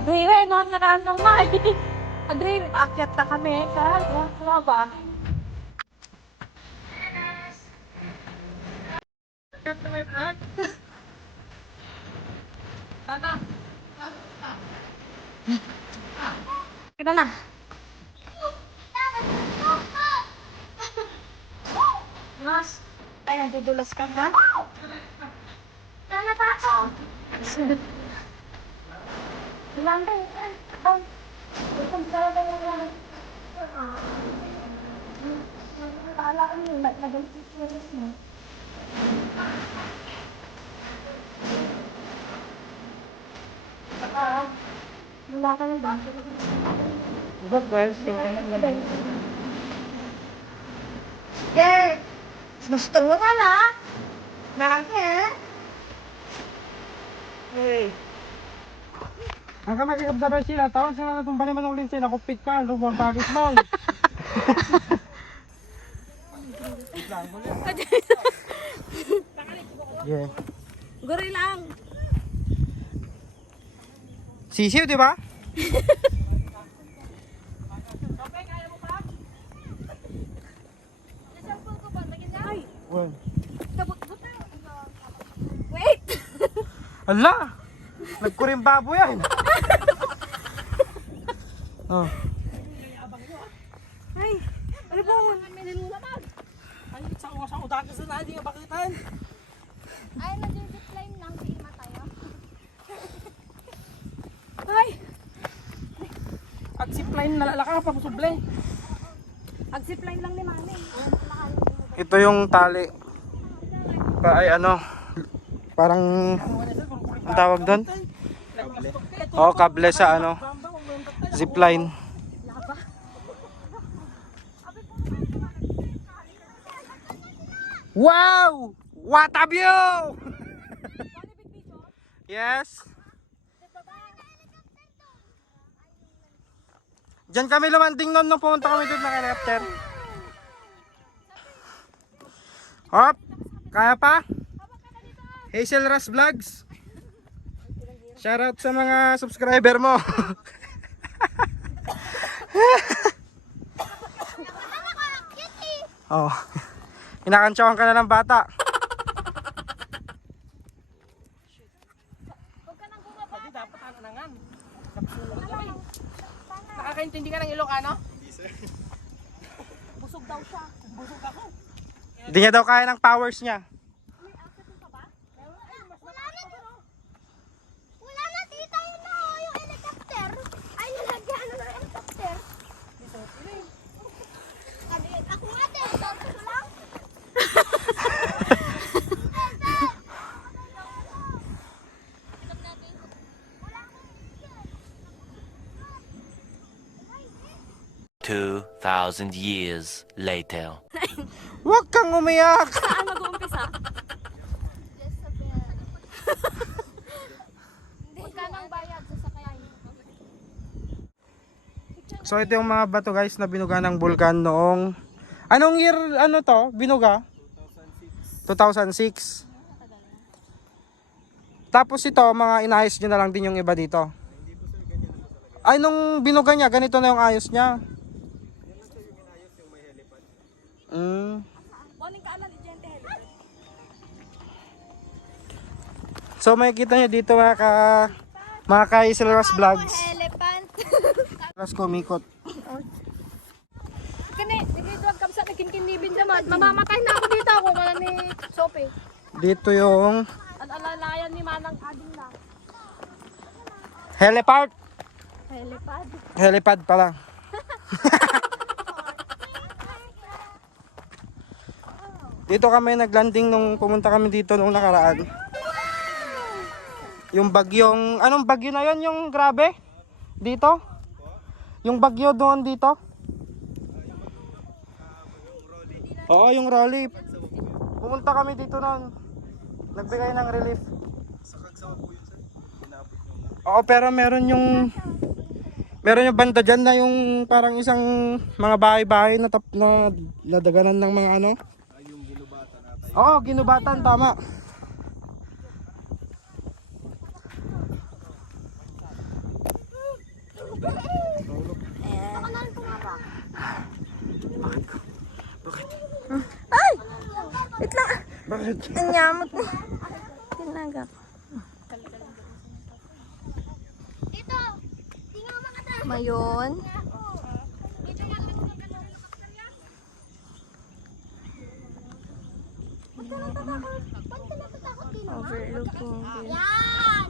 Adre, narano nga eh. Adre, aakyat na kami. Wala ba? Aakyat na may plan. Tata. Kita na. Mas, ay, nagdudulas ka na? Tana pa ako. Lang din. Itong talaga lang. Kala ko yung nag-experience mo. Wala ka na ba? Good girls. Yeah! Gusto mo ka na? Bakit? Hey! Ang makikabsabay sila, tawag sila na itong baliman ng linsin, nakupit ka, lubang bagis mo. Yeah. Guri lang. Sisiw, di ba? Well. Wait! Hala! Nagkurimbabo yan! Oh. Ay! Ano ba? May nilulamag! Ay, sa udagas na hindi nga bakitan. Ay, nag-zipline lang si Ima tayo. Ay! At zipline nalalaka pa suble. Ag-zipline lang ni Mami. Ito yung tali. Ay ano, parang ang tawag doon? Oh, kable sa ano, zipline. Wow! What a view! Yes. Diyan kami lumanding noon nung pumunta kami doon ng helicopter. Hop! Kaya pa? Hazel Ras Vlogs. Shoutout sa mga subscriber mo. Oh. Kinakantsawan ka na ng bata. Huwag ka nang bumaba. Dapat anangan. Nakakaintindi ka ng Ilocano? Hindi sir. Busog daw siya. Busog ako. Hindi niya daw kaya ng powers niya. May akit ka ba? Wala na. Wala na tita yun na yung helicopter. Ay, nalagyan na ng helicopter. Ano yun? Ako nga din. Dito lang. 2,000 years later. Huwag kang umiyak! Saan mag-uumpisa? Magkano ang bayad sa sakay? So ito yung mga bato guys na binuga ng bulkan noong... Anong year ano to? Binuga? 2006. Tapos ito, mga inayos nyo na lang din yung iba dito. Ay, nung binuga niya, ganito na yung ayos niya. So makikita nyo dito mga ka-Isilras Vlogs. Elephant. Tapos kumikot. Kani, nagigitwag kam sa nagkinkinibin naman. Mamamatay na ako dito kung wala ni Sophie. Dito yung Ang alalayan ni Manang Ading na. helipad. Helipad. Helipad pala. Dito kami naglanding nung pumunta kami dito nung nakaraan. Yung bagyong, anong bagyo na yon yung grabe? Dito? Yung bagyo doon dito? Oo, yung Rolly. Pumunta kami dito noon. Nagbigay ng relief. Oo, pero meron yung banda dyan na yung parang isang mga bahay-bahay na nadaganan ng mga ano. Oo, ginubatan, tama. Ay! Wait lang. Bakit? Ang yamot mo. Tinagap. Dito. Tingnan mo mga tayo. Mayon. Dito nga lang mga helicopter yan. Ba't ka natatakot din? Overlooking. Yan!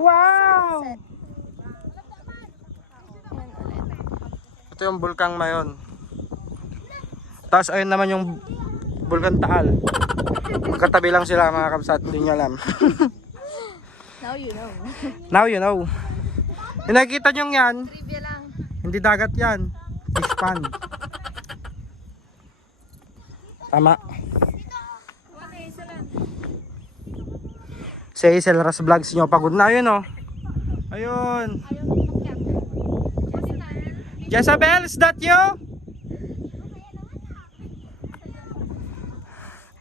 Wow! Ito yung Bulkang Mayon. Tapos ayun naman yung Bulkan Taal. Magkatabi lang sila mga kapsat, hindi nyo alam. Now you know. Now you know. Yung nakikita nyo yan, Trivia lang. hindi dagat yan. Fish pond. Tama. Si Isilras Vlogs nyo, pagod na yun oh. Ayun. Jezabel, is that you?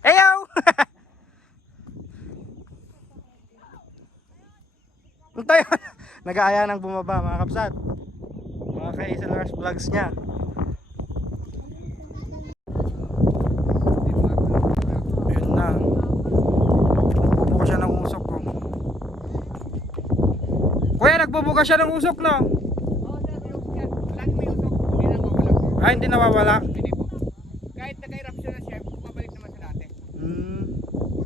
Eyo! Tayo. Nag-aaya ng bumaba mga kapsat. Mga ka-Isilras Vlogs niya. Ayun na. Nagbubuka siya ng usok ko. Kuya, nagbubuka siya ng usok no? Ah, hindi nawawala. Kahit nag-eruption na siya, bumabalik naman sa dati. Hmm.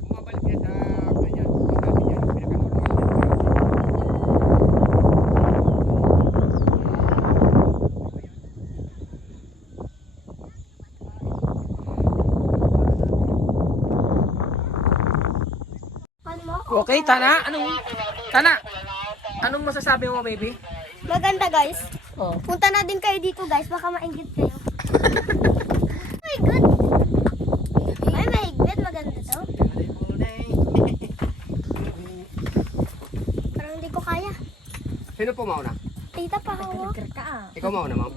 Bumabalik siya sa kanya. Sabi niya, pinaka-normal niya. Okay, Tana, anong masasabi mo, baby? Maganda guys. Oh. Punta na din kayo dito guys, baka maingit kayo. My God! Ay, mahigpit. Maganda to. Parang hindi ko kaya. Sino po mauna? Tita pa ako. Ikaw mauna, ma'am?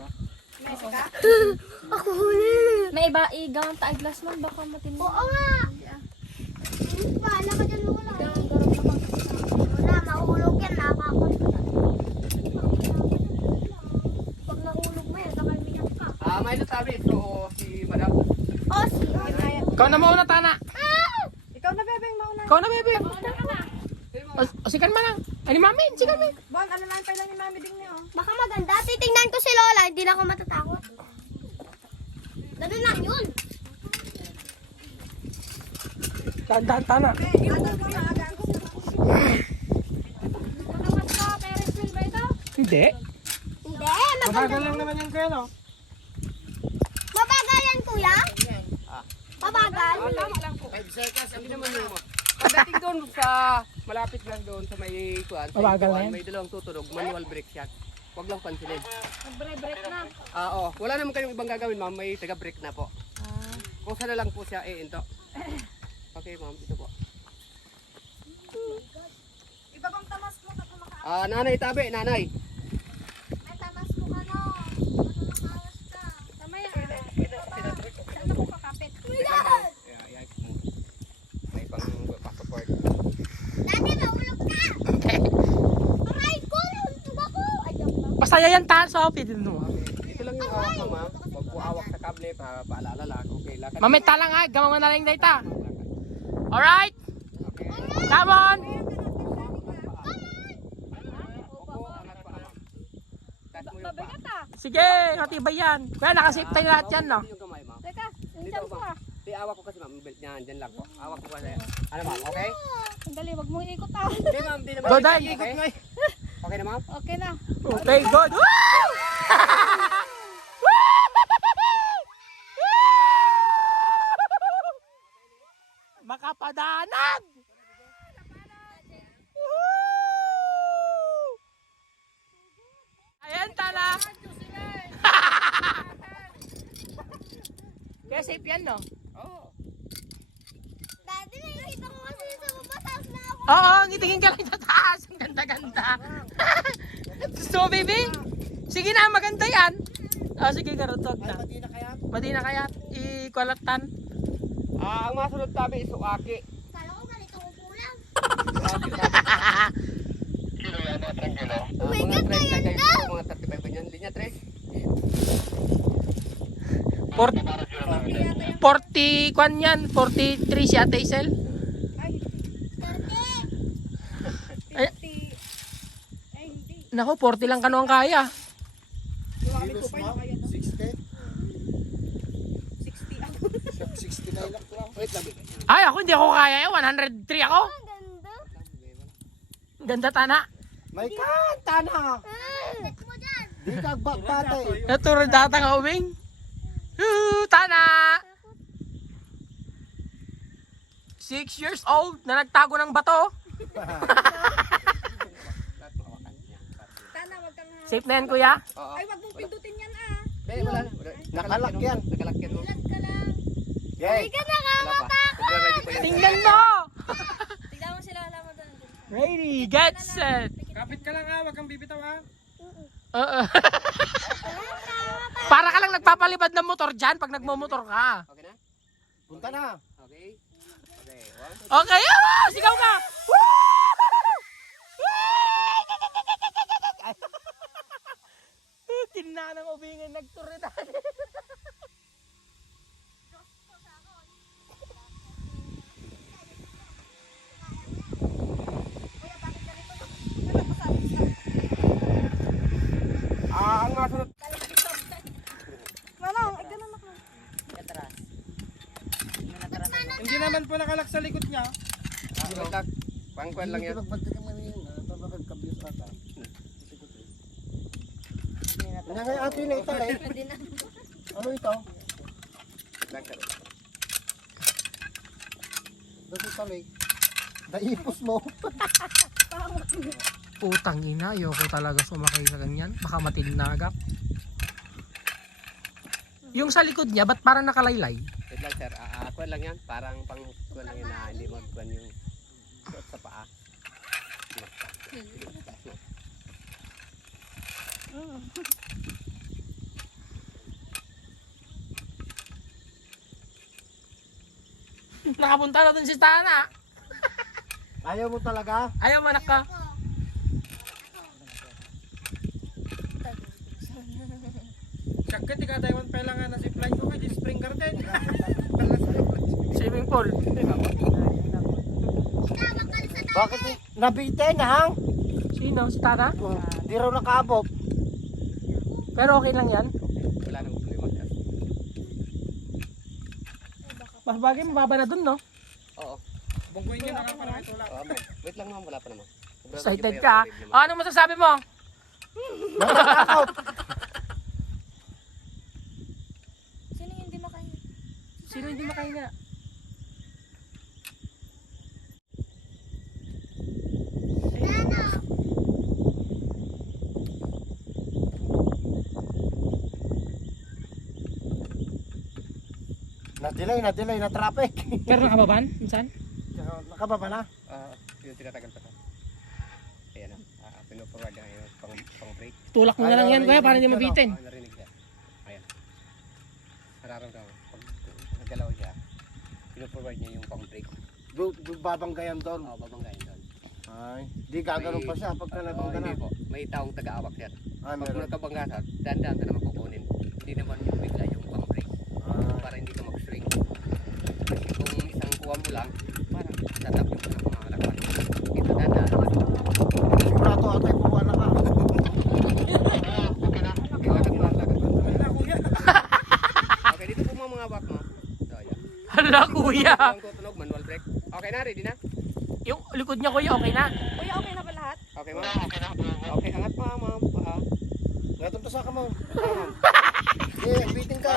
Ako huli. May iba igang taiglas man baka matindi. Oo nga. Paala ka dyan wala. Wala, mahulog yan. Nakakakot. Pag nahulog mo yan, nakalmingat ka. May nasabi ito o si Madam. Oh, si Ikaw na mauna, Tana. Ikaw na bebeng mauna. Ikaw na, baby. O, sikan man lang. Ani, mami, sikan man. Bon, ano lang pa lang ni Mami Ding niyo. Baka maganda. Titingnan ko si Lola. Hindi na ako matatakot. Ganun lang yun. Dahan, Tana. Hindi. Hindi. Mabagal lang naman yan kayo no? Mabagal yan, kuya? Mabagal? Tama lang po. 5 seconds, hindi naman yun mo. Pagdating doon sa, malapit lang doon sa may kuwan. Mabagal na yan? May dalawang tutunog, manual brakes yan. Huwag lang pansinin. Nag-break na. Oo. Wala naman kayong ibang gagawin, ma'am. May taga-break na po. Kung saan na lang po siya iinto. Okay, ma'am. Ito po. Ibabang tamas mo na kumakain. Nanay, tabi. Nanay. May tamas mo ka no. Makawas ka. Tamaya. Saan ako kakapit? Yan. May pang-passport. Dati mahulog ka. Aray ko, nahulog ako. Ayaw lang. Pasaya yan tahan sa office din mo. Ito lang yung awak, ma'am. Ha? Huwag po awak sa kable. Paalala lang. Okay, lakad. Mamit talang ay, gamang na lang data. Alright? Come on! Opo, angat pa, ma'am. Taas mo yung pa. Mabigat ah. Sige, matibay yan. Kaya nakasave tayo lahat yan, no? Dito yung kamay, ma'am. Teka, Dito nandiyan ko ba? ah. Di, awak ko kasi, ma'am. Belt niyan, dyan lang po. Awak ko kasi. Ano, ma'am? Okay? Sandali, wag mong ikot ah. Hindi, ma'am. Di naman. Go, Day. Okay? Okay na, ma'am? Okay na. Okay, good. Woo! Makapadanag! Woo! Ayan, tala. Kaya safe yan, no? Oo. Dati nakikita ko kasi sa mabataas na ako. Oo, ngitingin ka lang sa taas. Ang ganda-ganda. Gusto mo, baby? Sige na, maganda yan. Sige, karotog na. Pati na kaya. Ikwalatan. Ang masunod tabi is uaki. Kala ko ganito ko kulang. Mga 30 kayo po, mga 35 ba yan? Linya 3? 40 kwan yan, 43 si Ate Isel. Ay, nako, 40 lang kano ang kaya. Kilos mo? 60? 69 lang. Wait lang. Ay, ako hindi ako kaya yan. 103 ako. Ang ganda. Ganda tana. May kanta na! Tek mo dyan. Di ka bata eh. Naturo data nga uwing. Tana! 6 years old na nagtago ng bato. Tana, wag kang Safe na yan, kuya. Oo. Ay, wag mong pindutin yan ah. Wala na. Nakalak yan. Nakalak yan. Ilat ka lang. Yay! Hindi ka nakakatakot. Ready pa yan. Tingnan mo! Tignan mo sila, alam mo doon. Ready, get set. Kapit ka lang ha, wag kang bibitaw ha. Oo. Para ka lang nagpapalibad ng motor dyan pag nagmumotor ka. Okay na? Punta na. Okay. Okay. One. Okay, sigaw ka! Woo! Tinanang ubingin, nagturitan. Ang masunod. Manong, ay ganun ako. Hindi naman po nakalak sa likod niya. Wait lang. Pangkuan lang yan. Ano nga yung atin na ito eh? Ano ito? Dito sa lake. Naipos mo. Putang ina, ayoko talaga sumakay sa ganyan. Baka matinagap. Yung sa likod niya, ba't parang nakalaylay? Wait lang sir. Kuan lang yan. Parang pangkuan lang yan na hindi magkuan yung suot sa paa. Nakapunta na dun si Tana. Ayaw mo talaga? Ayaw manak ka. Sakit ka Taiwan pa lang na si flight ko kay Spring Garden. Swimming pool. Bakit nabitin hang? Sino? Si Tana? Di raw nakaabot. Pero okay lang yan. Wala nang problema sir. Mas bagay, mababa na dun, no? Oo. Bunggoy niya nakaparang ito lang. Oo, ma'am. Wait lang ma'am. Wala pa naman. Excited ka, ha? Ano masasabi mo? Natatakot. Sino yung hindi makahinga? Sino hindi makahinga? Na-delay, na traffic. Pero nakababan, minsan? Nakababa na. Yung tinatagal pa to. Ayan o. Pinuforward niya yung pang-break. Tulak mo na lang yan, kuya, para hindi mabitin. Narinig niya. Ayan. Nararamdaman. Pag nagalaw siya, pinuforward niya yung pang-break. Babanggayan doon. Oo, babanggayin doon. Ay, di gagano'n pa siya pagka nabangga na. Hindi po. May taong taga-awak yan. Ay, Pag meron. nagkabangga ka, dahan-dahan ka naman kukunin. Hindi naman yung bigla yung pang-break. Para hindi ka mag-swing. Kasi kung isang kuha mo lang, parang tatap yung mga lakban. Ito dahan-dahan. Sigurado ate, puruan na ka. Okay na. Okay, lakad mo lang, lakad mo. Okay, dito po mga awak mo. So, ayan. Hala, kuya. Ang tutunog, manual brake. Okay na, ready na? Yung likod niya, kuya, okay na. Kuya, okay na ba lahat? Okay, ma'am? Okay na. Okay, angat pa, ma'am. Paa. Gatong to sa ka mo. Paa, ma'am. Eh, biting ka.